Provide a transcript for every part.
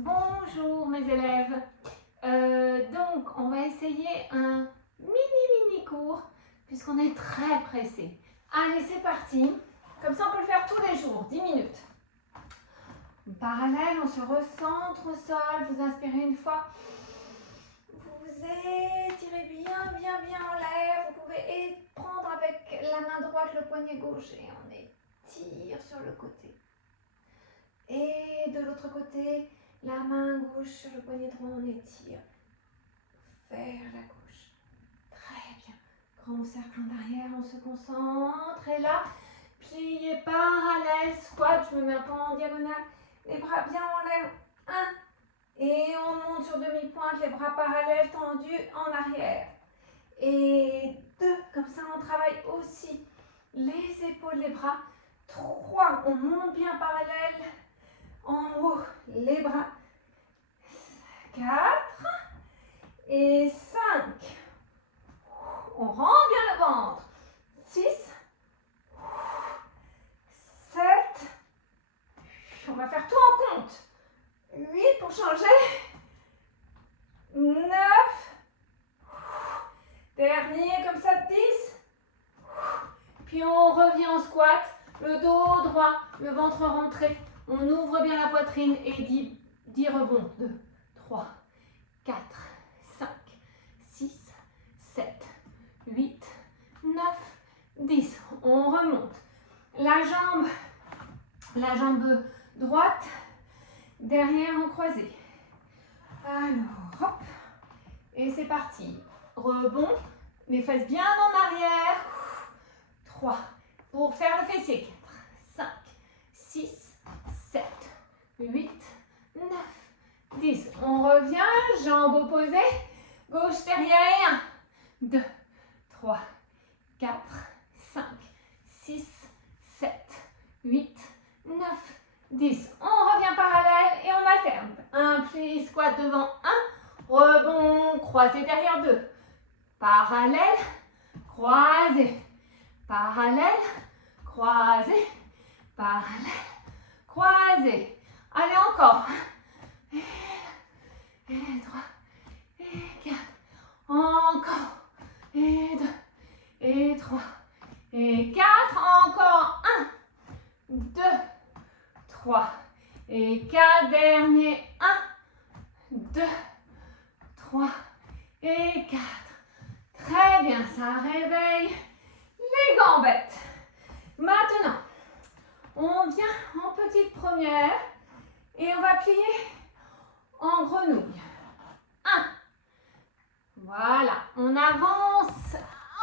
Bonjour mes élèves. Donc on va essayer un mini cours puisqu'on est très pressé. Allez, c'est parti. Comme ça on peut le faire tous les jours, 10 minutes. Parallèle, on se recentre au sol, vous inspirez une fois. Vous étirez bien en l'air. Vous pouvez prendre avec la main droite le poignet gauche et on étire sur le côté. Et de l'autre côté, la main gauche sur le poignet droit, on étire vers la gauche. Très bien. Grand cercle en arrière, on se concentre. Et là, plié parallèle, squat, je me mets un peu en diagonale. Les bras bien en l'air. 1. Et on monte sur demi-pointe, les bras parallèles tendus en arrière. Et 2, comme ça on travaille aussi les épaules, les bras. 3, on monte bien parallèle. En haut, les bras. 4 et 5. On rend bien le ventre. 6, 7. On va faire tout en compte. 8 pour changer. 9. Dernier comme ça, 10. Puis on revient en squat. Le dos droit, le ventre rentré. On ouvre bien la poitrine et 10 rebonds. 2, 3, 4, 5, 6, 7, 8, 9, 10. On remonte. La jambe droite, derrière en croisé. Alors, hop. Et c'est parti. Rebond. Les fesses bien en arrière. 3. Pour faire le fessier. 4, 5, 6, 7, 8, 9, 10. On revient, jambes opposées, gauche derrière. 2, 3, 4, 5, 6, 7, 8, 9, 10. On revient parallèle et on alterne. Un pli, squat devant 1, rebond, croisé derrière 2. Parallèle, croisé, parallèle, croisé, parallèle. Croisé. Allez, encore. Et 3. Et 4. Encore. Et 2. Et 3. Et 4. Encore. 1. 2. 3. Et 4. Dernier. 1. 2. 3. Et 4. Très bien. Ça réveille les gambettes. Maintenant, on vient en petite première et on va plier en grenouille. 1. Voilà. On avance.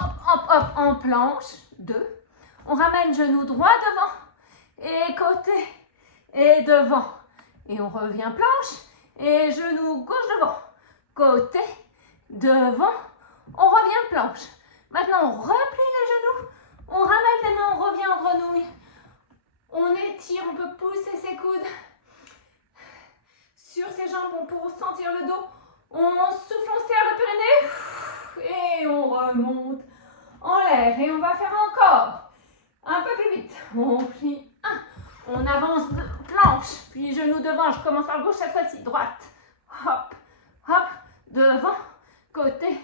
Hop, en planche. 2. On ramène genou droit devant et côté et devant. Et on revient planche et genou gauche devant. Côté, devant. On revient planche. Maintenant, on replie les genoux. On ramène les mains, on revient en grenouille. On étire, on peut pousser ses coudes sur ses jambes, on peut ressentir le dos. On souffle, on serre le périnée et on remonte en l'air. Et on va faire encore un peu plus vite. On plie 1, on avance planche, puis genou devant. Je commence par gauche cette fois-ci, droite. Hop, hop, devant, côté,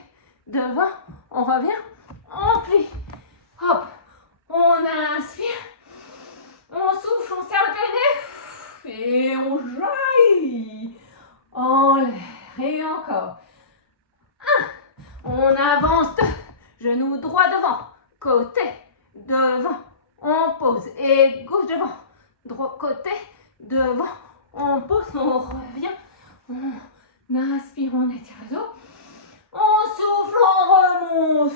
devant. On revient, on plie. Hop, on inspire. On souffle, on serre le périnée et on jaillit en l'air. Et encore. 1. On avance 2. Genou droit devant. Côté, devant. On pose. Et gauche devant. Droit, côté, devant. On pose, on revient. On inspire, on étire les os. On souffle, on remonte.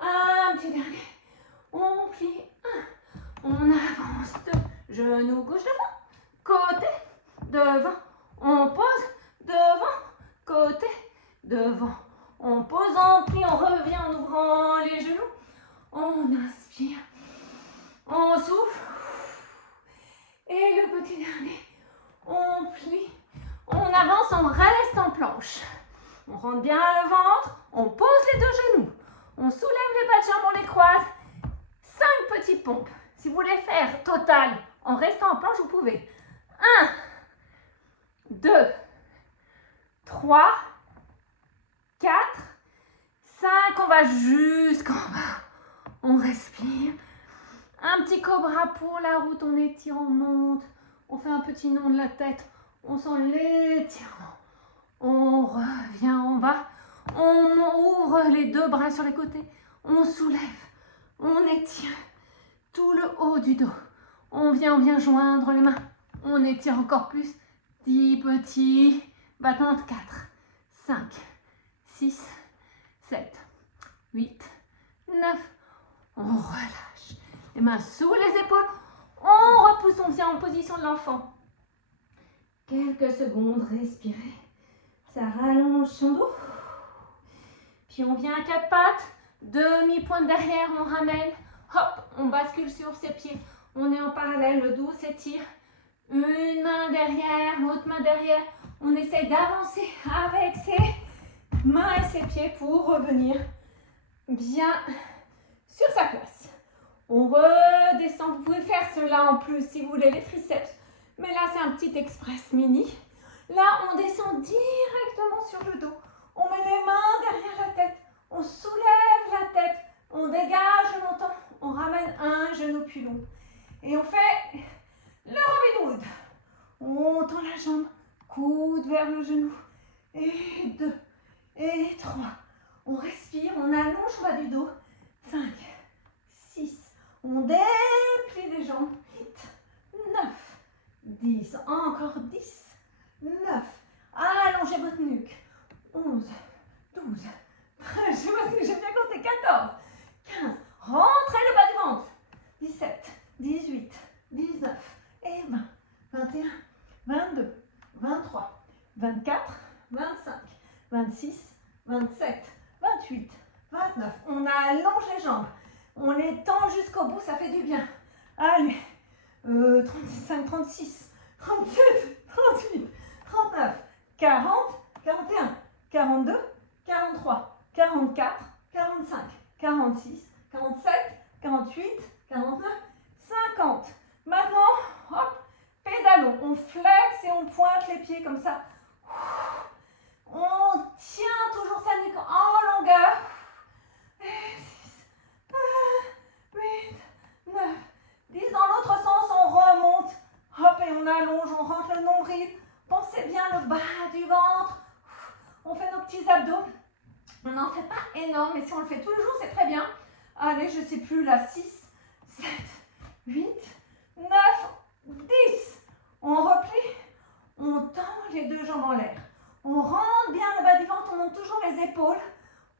Un petit dernier. On plie 1. On avance 2, genou gauche devant, côté, devant, on pose, devant, côté, devant, on pose, on plie, on revient en ouvrant les genoux, on inspire, on souffle, et le petit dernier, on plie, on avance, on reste en planche, on rentre bien le ventre, on pose les 2 genoux, on soulève les bas de jambes, on les croise, 5 petites pompes. Si vous voulez faire total en restant en planche, vous pouvez. 1, 2, 3, 4, 5. On va jusqu'en bas. On respire. Un petit cobra pour la route. On étire, on monte. On fait un petit nond de la tête. On sent l'étirement. On revient en bas. On ouvre les deux bras sur les côtés. On soulève. On étire tout le haut du dos. On vient joindre les mains. On étire encore plus. 10 petits battements de 4, 5, 6, 7, 8, 9. On relâche. Les mains sous les épaules. On repousse, on vient en position de l'enfant. Quelques secondes, respirez. Ça rallonge son dos. Puis on vient à 4 pattes. Demi-pointe derrière, on ramène. Hop, on bascule sur ses pieds. On est en parallèle, le dos s'étire. Une main derrière, l'autre main derrière. On essaie d'avancer avec ses mains et ses pieds pour revenir bien sur sa place. On redescend. Vous pouvez faire cela en plus si vous voulez, les triceps. Mais là, c'est un petit express mini. Là, on descend directement sur le dos. On met les mains derrière la tête. On soulève la tête. On dégage le menton. On ramène un genou puis l'autre. Et on fait le Robin Hood. On tend la jambe. Coude vers le genou. Et 2. Et 3. On respire. On allonge le bas du dos. 5. 6. On déplie les jambes. 8. 9. 10. Encore 10. 9. Allongez votre nuque. 11. 12. 13. Je sais pas si j'ai bien compté. 14. 15. Rentrez le bas du ventre. 17. 18. 19. Et 20. 21. 22. 23. 24. 25. 26. 27. 28. 29. On allonge les jambes. On les tend jusqu'au bout. Ça fait du bien. Allez. 35, 36, 37, 38, 39, 40, 41, 42, 43, 44, 45, 46, 47, 48, 49, 50. Maintenant, hop, pédalons. On flexe et on pointe les pieds comme ça. On tient toujours sa nuque en longueur. 6, 8, 9, 10. Dans l'autre sens, on remonte. Hop, et on allonge, on rentre le nombril. Pensez bien le bas du ventre. On fait nos petits abdos. On n'en fait pas énorme, mais si on le fait tous les jours, c'est très bien. Allez, je ne sais plus, là, 6, 7, 8, 9, 10. On replie. On tend les deux jambes en l'air. On rentre bien le bas du ventre, on monte toujours les épaules.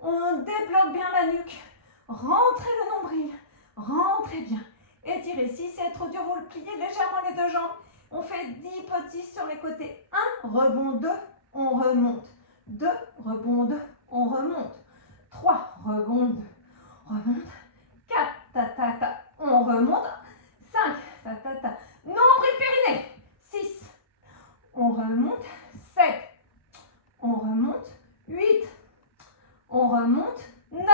On débloque bien la nuque. Rentrez le nombril. Rentrez bien. Étirez. Si c'est trop dur, vous le pliez légèrement les deux jambes. On fait 10 petits sur les côtés. 1, rebond 2, on remonte. 2, rebond 2, on remonte. 3, rebond 2, remonte. 4, ta ta ta, on remonte. 5, ta ta ta, nombril périnée. 6, on remonte. 7, on remonte. 8, on remonte. 9,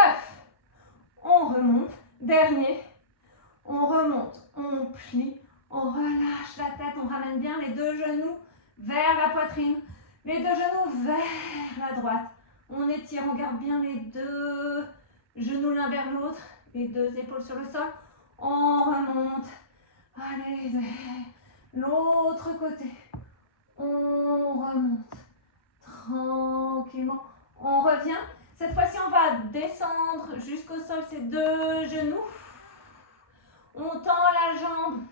on remonte. Dernier, on remonte. On plie. On relâche la tête, on ramène bien les deux genoux vers la poitrine, les deux genoux vers la droite. On étire, on garde bien les deux genoux l'un vers l'autre, les deux épaules sur le sol. On remonte. Allez, vers l'autre côté. On remonte. Tranquillement. On revient. Cette fois-ci, on va descendre jusqu'au sol, ces deux genoux. On tend la jambe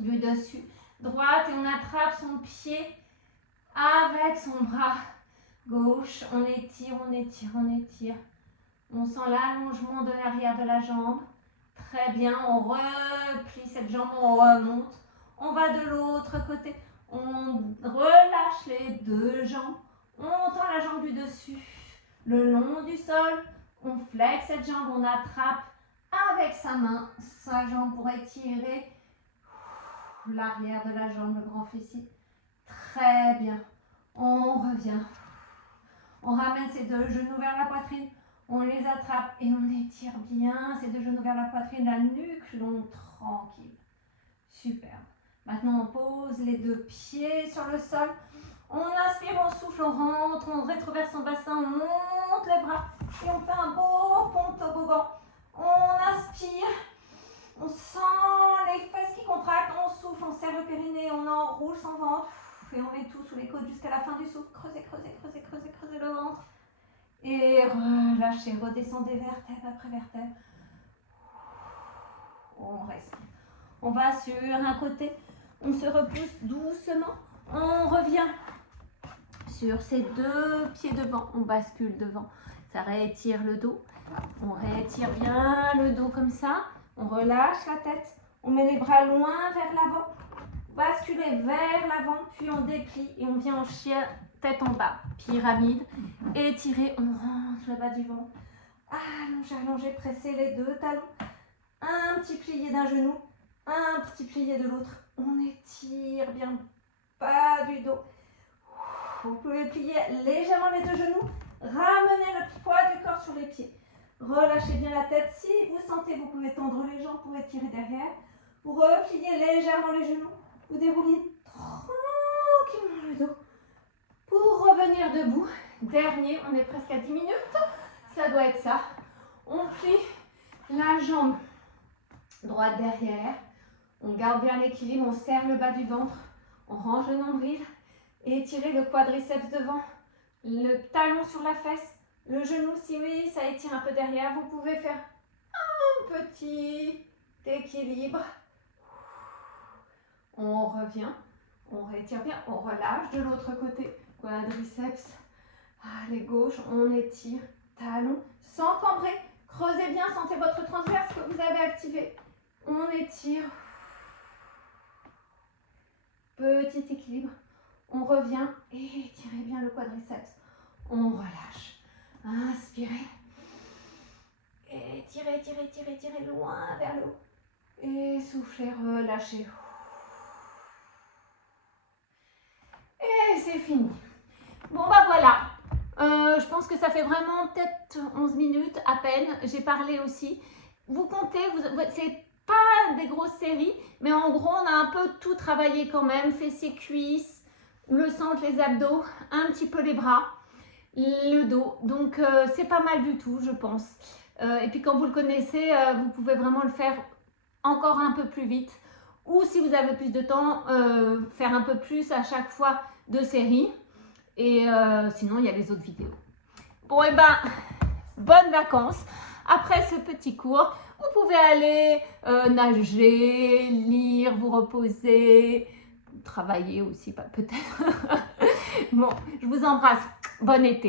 du dessus droite et on attrape son pied avec son bras gauche. On étire, on étire, on étire. On sent l'allongement de l'arrière de la jambe. Très bien, on replie cette jambe, on remonte. On va de l'autre côté. On relâche les deux jambes. On tend la jambe du dessus le long du sol. On flexe cette jambe, on attrape avec sa main sa jambe pour étirer l'arrière de la jambe, le grand fessier. Très bien. On revient. On ramène ces deux genoux vers la poitrine. On les attrape et on étire bien ces deux genoux vers la poitrine, la nuque longue, tranquille. Superbe. Maintenant, on pose les deux pieds sur le sol. On inspire, on souffle, on rentre, on rétroverse son bassin, on monte les bras et on fait un beau pont toboggan. On inspire, on sent les fesses qui contractent, on souffle, on serre le périnée, on enroule son ventre et on met tout sous les côtes jusqu'à la fin du souffle. Creusez, creusez, creusez, creusez, creusez le ventre et relâchez, redescendez vertèbre après vertèbre. On respire. On va sur un côté, on se repousse doucement, on revient sur ses deux pieds devant, on bascule devant, ça réétire le dos, on réétire bien le dos comme ça, on relâche la tête, on met les bras loin vers l'avant, basculez vers l'avant, puis on déplie et on vient en chien tête en bas, pyramide, étirez, on rentre le bas du ventre, allongez, allongez, pressez les deux talons, un petit plié d'un genou, un petit plié de l'autre, on étire bien bas du dos. Vous pouvez plier légèrement les deux genoux, ramenez le poids du corps sur les pieds. Relâchez bien la tête. Si vous sentez, vous pouvez tendre les jambes pour étirer derrière. Vous repliez légèrement les genoux. Vous déroulez tranquillement le dos pour revenir debout. Dernier, on est presque à 10 minutes. Ça doit être ça. On plie la jambe droite derrière. On garde bien l'équilibre, on serre le bas du ventre. On range le nombril. Étirez le quadriceps devant, le talon sur la fesse, le genou, si oui, ça étire un peu derrière. Vous pouvez faire un petit équilibre. On revient, on rétire bien, on relâche de l'autre côté. Quadriceps, allez gauche, on étire, talon, sans cambrer. Creusez bien, sentez votre transverse que vous avez activé. On étire. Petit équilibre. On revient et étirez bien le quadriceps. On relâche. Inspirez. Étirez, étirez, étirez, étirez loin vers le haut. Et soufflez, relâchez. Et c'est fini. Bon bah voilà. Je pense que ça fait vraiment peut-être 11 minutes à peine. J'ai parlé aussi. Vous comptez, c'est pas des grosses séries, mais en gros on a un peu tout travaillé quand même. Fessiers, cuisses, le centre, les abdos, un petit peu les bras, le dos. Donc c'est pas mal du tout, je pense. Et puis quand vous le connaissez, vous pouvez vraiment le faire encore un peu plus vite. Ou si vous avez plus de temps, faire un peu plus à chaque fois de séries. Et sinon, il y a les autres vidéos. Bon, et ben, bonnes vacances. Après ce petit cours, vous pouvez aller nager, lire, vous reposer, travailler aussi, peut-être. Bon, je vous embrasse. Bon été.